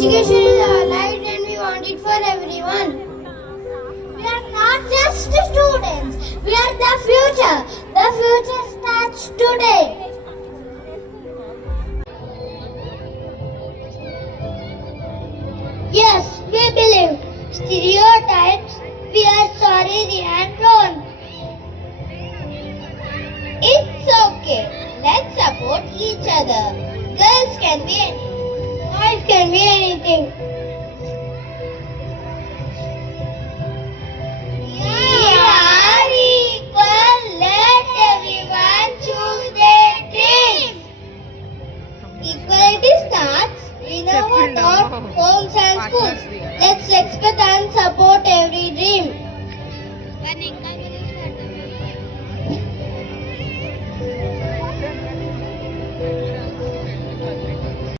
Education is our life and we want it for everyone. We are not just students, we are the future. The future starts today. Yes, we believe stereotypes, fear, sorry, and wrong. It's okay. Let's support each other. Girls can be anything. Boys can be anything. We are equal. Let everyone choose their dream. Equality starts in our thought, homes and schools. Let's respect and support every dream.